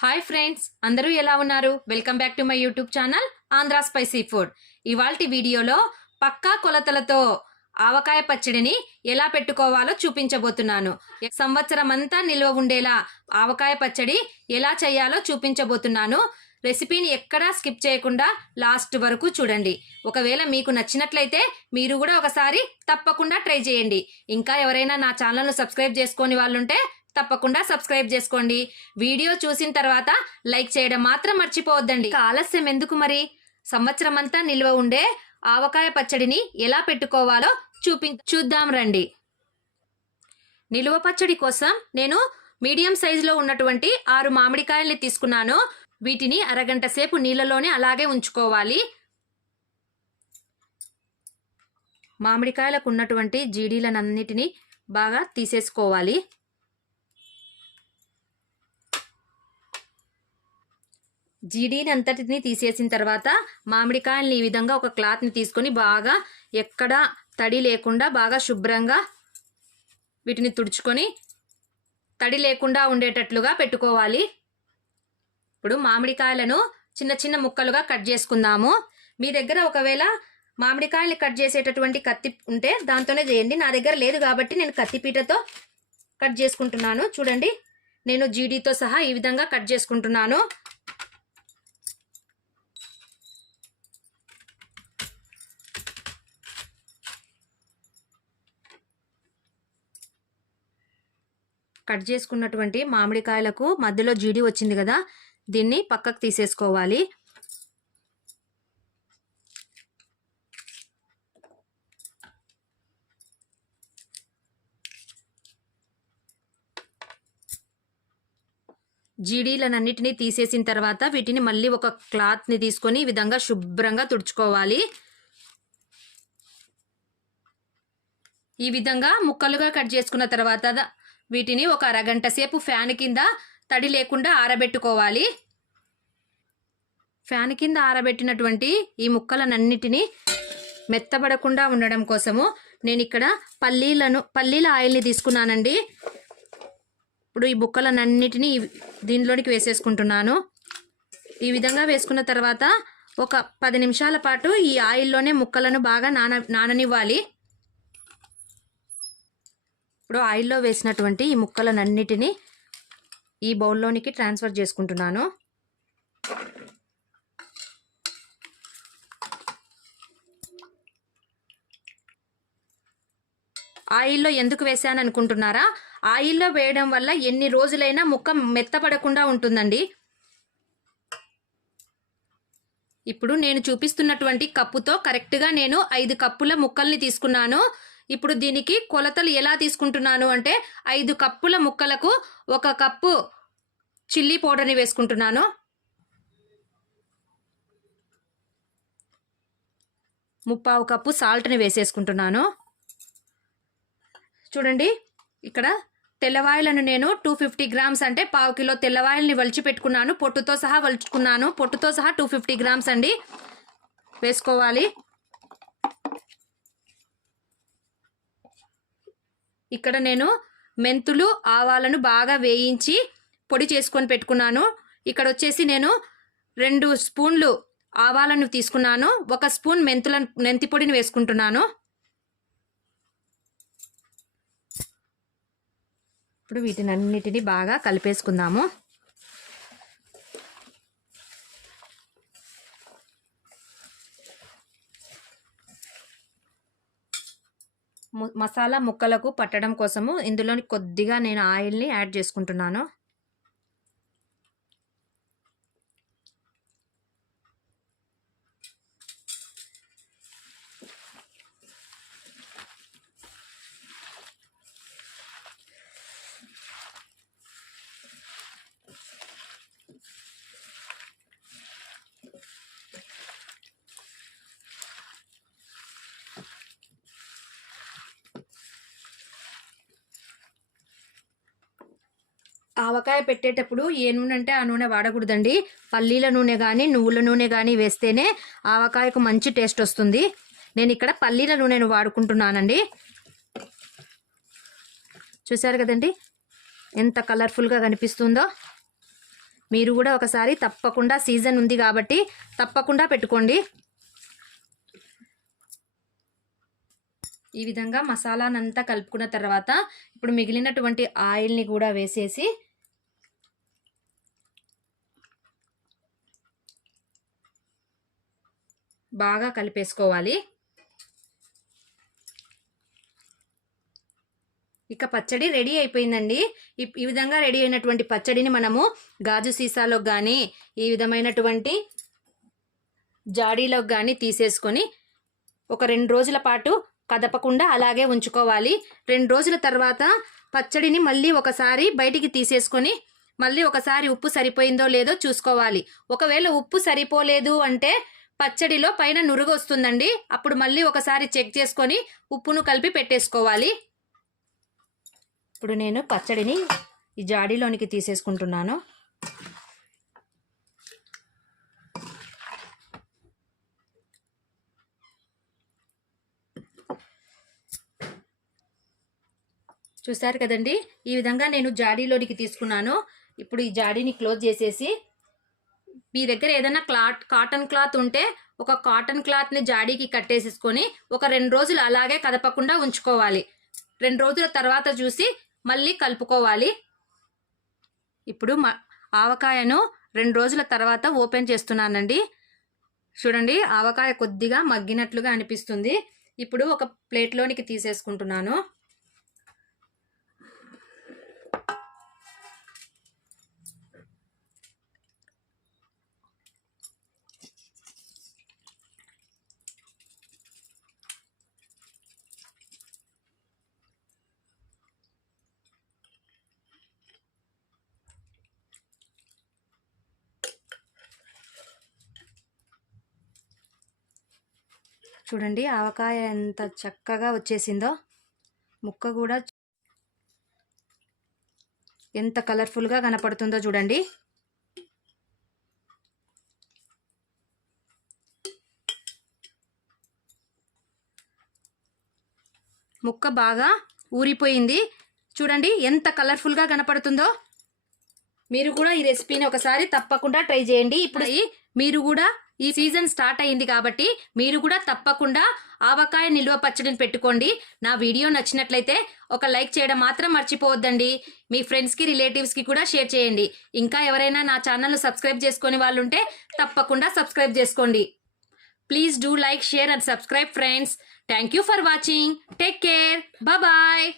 Hi friends, అందరూ ఎలా ఉన్నారు? Welcome back to my YouTube channel Andhra spicy food. ఇవాల్టి వీడియోలో పక్కా కొలతలతో ఆవకాయ పచ్చడిని ఎలా పెట్టుకోవాలో చూపించబోతున్నాను. సంవత్సరం అంతా నిల్వ ఉండేలా ఆవకాయ పచ్చడి ఎలా చేయాలో చూపించబోతున్నాను. రెసిపీని ఎక్కడా స్కిప్ చేయకుండా లాస్ట్ వరకు చూడండి. ఒకవేళ మీకు నచ్చినట్లయితే మీరు కూడా ఒకసారి తప్పకుండా ట్రై చేయండి. ఇంకా ఎవరైనా నా ఛానల్ను సబ్స్క్రైబ్ చేసుకొని వాళ్ళుంటే తప్పకుండా సబ్స్క్రైబ్ చేసుకోండి. వీడియో చూసిన తర్వాత లైక్ చేయడం మాత్రం మర్చిపోవద్దండి. ఆలస్యం ఎందుకు మరి, సంవత్సరం అంతా నిల్వ ఉండే ఆవకాయ పచ్చడిని ఎలా పెట్టుకోవాలో చూద్దాం రండి. నిల్వ పచ్చడి కోసం నేను మీడియం సైజులో ఉన్నటువంటి 6 మామిడికాయల్ని తీసుకున్నాను. వీటిని అరగంట సేపు నీళ్ళలోనే అలాగే ఉంచుకోవాలి. మామిడికాయలకు ఉన్నటువంటి జీడీలనన్నిటినీ బాగా తీసేసుకోవాలి. జీడీని అంతటిని తీసేసిన తర్వాత మామిడికాయల్ని ఈ విధంగా ఒక క్లాత్ని తీసుకొని బాగా ఎక్కడా తడి లేకుండా బాగా శుభ్రంగా వీటిని తుడుచుకొని తడి లేకుండా ఉండేటట్లుగా పెట్టుకోవాలి. ఇప్పుడు మామిడికాయలను చిన్న చిన్న ముక్కలుగా కట్ చేసుకుందాము. మీ దగ్గర ఒకవేళ మామిడికాయల్ని కట్ చేసేటటువంటి కత్తి ఉంటే దాంతోనే చేయండి. నా దగ్గర లేదు కాబట్టి నేను కత్తిపీటతో కట్ చేసుకుంటున్నాను. చూడండి, నేను జీడీతో సహా ఈ విధంగా కట్ చేసుకుంటున్నాను. కట్ చేసుకున్నటువంటి మామిడికాయలకు మధ్యలో జీడి వచ్చింది కదా, దీన్ని పక్కకు తీసేసుకోవాలి. జీడీలనన్నిటినీ తీసేసిన తర్వాత వీటిని మళ్ళీ ఒక క్లాత్ని తీసుకొని ఈ విధంగా శుభ్రంగా తుడుచుకోవాలి. ఈ విధంగా ముక్కలుగా కట్ చేసుకున్న తర్వాత వీటిని ఒక అరగంట సేపు ఫ్యాన్ కింద తడి లేకుండా ఆరబెట్టుకోవాలి. ఫ్యాన్ కింద ఆరబెట్టినటువంటి ఈ ముక్కలనన్నిటినీ మెత్తబడకుండా ఉండడం కోసము నేను ఇక్కడ పల్లీల ఆయిల్ని తీసుకున్నానండి. ఇప్పుడు ఈ ముక్కలనన్నిటినీ దీనిలోనికి వేసేసుకుంటున్నాను. ఈ విధంగా వేసుకున్న తర్వాత ఒక 10 నిమిషాల పాటు ఈ ఆయిల్లోనే ముక్కలను బాగా నాననివ్వాలి. ఇప్పుడు ఆయిల్లో వేసినటువంటి ఈ ముక్కలనన్నిటినీ ఈ బౌల్లోనికి ట్రాన్స్ఫర్ చేసుకుంటున్నాను. ఆయిల్లో ఎందుకు వేసాను అనుకుంటున్నారా? ఆయిల్లో వేయడం వల్ల ఎన్ని రోజులైనా ముక్క మెత్తపడకుండా ఉంటుందండి. ఇప్పుడు నేను చూపిస్తున్నటువంటి కప్పుతో కరెక్ట్గా నేను 5 కప్పుల ముక్కల్ని తీసుకున్నాను. ఇప్పుడు దీనికి కొలతలు ఎలా తీసుకుంటున్నాను అంటే 5 కప్పుల ముక్కలకు 1 కప్పు చిల్లీ పౌడర్ని వేసుకుంటున్నాను. ముప్పావు కప్పు సాల్ట్ని వేసేసుకుంటున్నాను. చూడండి, ఇక్కడ తెల్లవాయలను నేను 250 గ్రామ్స్ అంటే 1/2 కిలో తెల్లవాయల్ని వలిచి పెట్టుకున్నాను. పొట్టుతో సహా వలుచుకున్నాను. పొట్టుతో సహా 250 గ్రామ్స్ అండి వేసుకోవాలి. ఇక్కడ నేను మెంతులు ఆవాలను బాగా వేయించి పొడి చేసుకొని పెట్టుకున్నాను. ఇక్కడ వచ్చేసి నేను 2 స్పూన్లు ఆవాలను తీసుకున్నాను. 1 స్పూన్ మెంతి పొడిని వేసుకుంటున్నాను. ఇప్పుడు వీటినన్నిటిని బాగా కలిపేసుకుందాము. మసాలా ముక్కలకు పట్టడం కోసము ఇందులో కొద్దిగా నేను ఆయిల్ని యాడ్ చేసుకుంటున్నాను. ఆవకాయ పెట్టేటప్పుడు ఏ నూనె అంటే ఆ నూనె వాడకూడదండి. పల్లీల నూనె కానీ నువ్వుల నూనె కానీ వేస్తేనే ఆవకాయకు మంచి టేస్ట్ వస్తుంది. నేను ఇక్కడ పల్లీల నూనెను వాడుకుంటున్నానండి. చూసారు కదండి ఎంత కలర్ఫుల్గా కనిపిస్తుందో. మీరు కూడా ఒకసారి తప్పకుండా సీజన్ ఉంది కాబట్టి తప్పకుండా పెట్టుకోండి. ఈ విధంగా మసాలానంతా కలుపుకున్న తర్వాత ఇప్పుడు మిగిలినటువంటి ఆయిల్ని కూడా వేసేసి బాగా కలిపేసుకోవాలి. ఇక పచ్చడి రెడీ అయిపోయిందండి. ఈ విధంగా రెడీ అయినటువంటి పచ్చడిని మనము గాజు సీసాలో కానీ ఈ విధమైనటువంటి జాడీలోకి కానీ తీసేసుకొని ఒక 2 రోజుల పాటు కదపకుండా అలాగే ఉంచుకోవాలి. 2 రోజుల తర్వాత పచ్చడిని మళ్ళీ ఒకసారి బయటికి తీసేసుకొని మళ్ళీ ఒకసారి ఉప్పు సరిపోయిందో లేదో చూసుకోవాలి. ఒకవేళ ఉప్పు సరిపోలేదు అంటే పచ్చడిలో పైన నురుగు వస్తుందండి. అప్పుడు మళ్ళీ ఒకసారి చెక్ చేసుకొని ఉప్పును కలిపి పెట్టేసుకోవాలి. ఇప్పుడు నేను పచ్చడిని ఈ జాడీలోనికి తీసేసుకుంటున్నాను. చూసారు కదండి, ఈ విధంగా నేను జాడీలోనికి తీసుకున్నాను. ఇప్పుడు ఈ జాడీని క్లోజ్ చేసేసి మీ దగ్గర ఏదైనా కాటన్ క్లాత్ ఉంటే ఒక కాటన్ క్లాత్ని జాడీకి కట్టేసేసుకొని ఒక 2 రోజులు అలాగే కదపకుండా ఉంచుకోవాలి. 2 రోజుల తర్వాత చూసి మళ్ళీ కలుపుకోవాలి. ఇప్పుడు ఆవకాయను 2 రోజుల తర్వాత ఓపెన్ చేస్తున్నానండి. చూడండి, ఆవకాయ కొద్దిగా మగ్గినట్లుగా అనిపిస్తుంది. ఇప్పుడు ఒక ప్లేట్లోనికి తీసేసుకుంటున్నాను. చూడండి, ఆవకాయ ఎంత చక్కగా వచ్చేసిందో. ముక్క కూడా ఎంత కలర్ఫుల్గా కనపడుతుందో చూడండి. ముక్క బాగా ఊరిపోయింది. చూడండి ఎంత కలర్ఫుల్గా కనపడుతుందో. మీరు కూడా ఈ రెసిపీని ఒకసారి తప్పకుండా ట్రై చేయండి. ఇప్పుడు మీరు కూడా ఈ సీజన్ స్టార్ట్ అయింది కాబట్టి మీరు కూడా తప్పకుండా ఆవకాయ నిల్వ పచ్చడిని పెట్టుకోండి. నా వీడియో నచ్చినట్లయితే ఒక లైక్ చేయడం మాత్రం మర్చిపోవద్దండి. మీ ఫ్రెండ్స్కి రిలేటివ్స్కి కూడా షేర్ చేయండి. ఇంకా ఎవరైనా నా ఛానల్ను సబ్స్క్రైబ్ చేసుకునే వాళ్ళు ఉంటే తప్పకుండా సబ్స్క్రైబ్ చేసుకోండి. Please do like, share and subscribe friends. Thank you for watching. Take care. Bye.